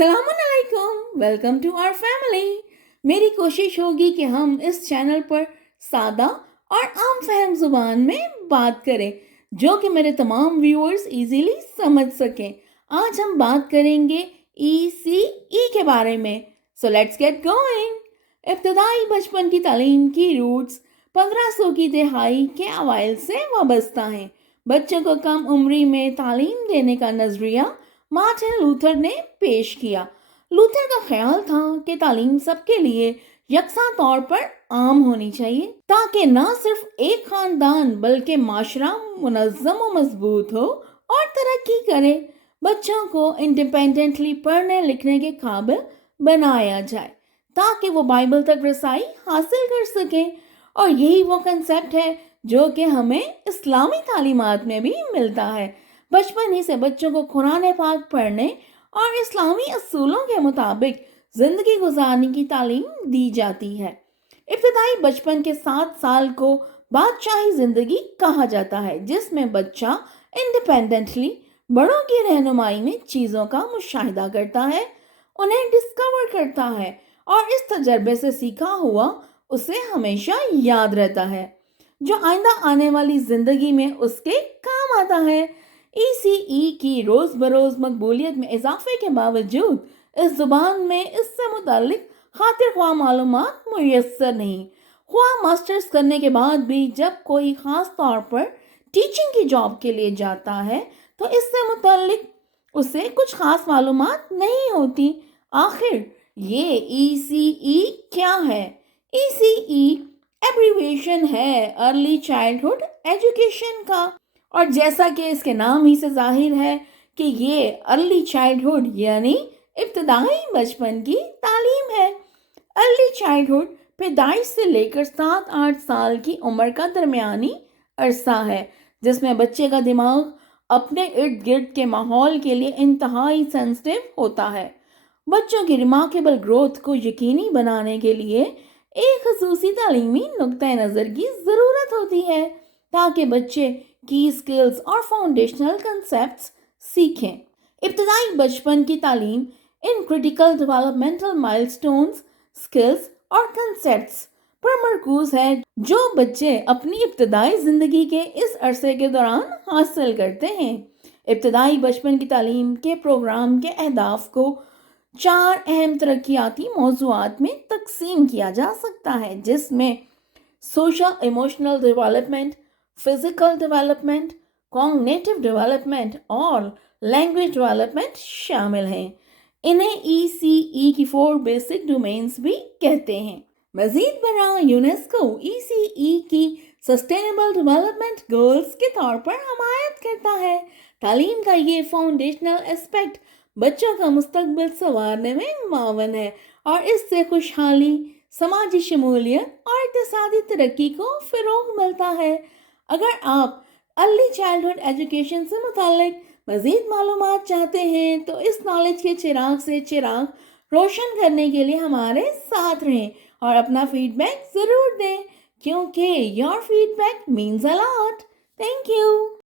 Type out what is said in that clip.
सलाम अलैकुम, welcome to our family. मेरी कोशिश होगी कि हम इस चैनल पर सादा और आम फहम जुबान में बात करें जो कि मेरे तमाम व्यूअर्स इजीली समझ सकें। आज हम बात करेंगे ECE के बारे में। So let's get going. इब्तदाई बचपन की तालीम की रूट्स 1500 की दहाई के अवाइल से वाबस्ता हैं। बच्चों को कम उम्री में तालीम देने का नजरिया मार्टिन लूथर ने पेश किया। लूथर का ख्याल था कि तालीम सबके लिए यकसा तौर पर आम होनी चाहिए ताकि न सिर्फ एक खानदान बल्कि माशरा मुनज़्ज़म व मजबूत हो और तरक्की करे। बच्चों को इंडिपेंडेंटली पढ़ने लिखने के काबिल बनाया जाए ताकि वो बाइबल तक रसाई हासिल कर सकें। और यही वो कंसेप्ट है जो कि हमें इस्लामी तालीमात में भी मिलता है। बचपन ही से बच्चों को कुरान पाक पढ़ने और इस्लामी असूलों के मुताबिक जिंदगी गुजारने की तालीम दी जाती है। इब्तदाई बचपन के 7 साल को बादशाही जिंदगी कहा जाता है, जिसमें बच्चा इंडिपेंडेंटली बड़ों की रहनुमाई में चीज़ों का मुशाहिदा करता है, उन्हें डिस्कवर करता है और इस तजर्बे से सीखा हुआ उसे हमेशा याद रहता है, जो आइंदा आने वाली जिंदगी में उसके काम आता है। ECE की रोज़ बरोज़ मकबूलियत में इजाफे के बावजूद इस ज़ुबान में इससे मुतालिक खातिर ख्वाह मालूमात मुयस्सर नहीं। ख्वाह मास्टर्स करने के बाद भी जब कोई ख़ास तौर पर टीचिंग की जॉब के लिए जाता है तो इससे मुतालिक उसे कुछ ख़ास मालूमात नहीं होती। आखिर ये ECE क्या है? ECE एब्रीविएशन है अर्ली चाइल्डहुड एजुकेशन का, और जैसा कि इसके नाम ही से जाहिर है कि ये अर्ली चाइल्डहुड यानी इब्तदाई बचपन की तालीम है। अर्ली चाइल्डहुड पैदाइश से लेकर 7-8 साल की उम्र का दरमियानी अरसा है, जिसमें बच्चे का दिमाग अपने इर्द गिर्द के माहौल के लिए इंतहाई सेंसिटिव होता है। बच्चों की रिमार्केबल ग्रोथ को यकीनी बनाने के लिए एक खसूसी तालीमी नुक्ता नज़र की ज़रूरत होती है ताकि बच्चे की स्किल्स और फाउंडेशनल कंसेप्ट्स सीखें। इब्तदाई बचपन की तालीम in critical developmental milestones, skills और कंसेप्ट्स पर मरकूज है जो बच्चे अपनी इब्तदाई ज़िंदगी के इस अरसे के दौरान हासिल करते हैं। इब्तदाई बचपन की तालीम के प्रोग्राम के अहदाफ को 4 अहम तरक्याती मौज़ूआत में तकसीम किया जा सकता है, जिसमें social emotional development, physical development, cognitive development और लैंग्वेज डेवलपमेंट शामिल हैं। इन्हें ECE की 4 बेसिक डोमेन्स भी कहते हैं। मजीद बरा यूनेस्को ECE की सस्टेनेबल डेवलपमेंट गोल्स के तौर पर हमायत करता है। तालीम का ये फाउंडेशनल एस्पेक्ट बच्चों का मुस्तकबिल संवारने में मावन है और इससे खुशहाली, समाजी शमूलियत और इक़्तिसादी तरक्की को फ़रोग़ मिलता है। अगर आप अर्ली चाइल्डहुड एजुकेशन से मुतालिक मज़ीद मालूमात चाहते हैं तो इस नॉलेज के चिराग से चिराग रोशन करने के लिए हमारे साथ रहें और अपना फीडबैक ज़रूर दें, क्योंकि your feedback means a lot. Thank you.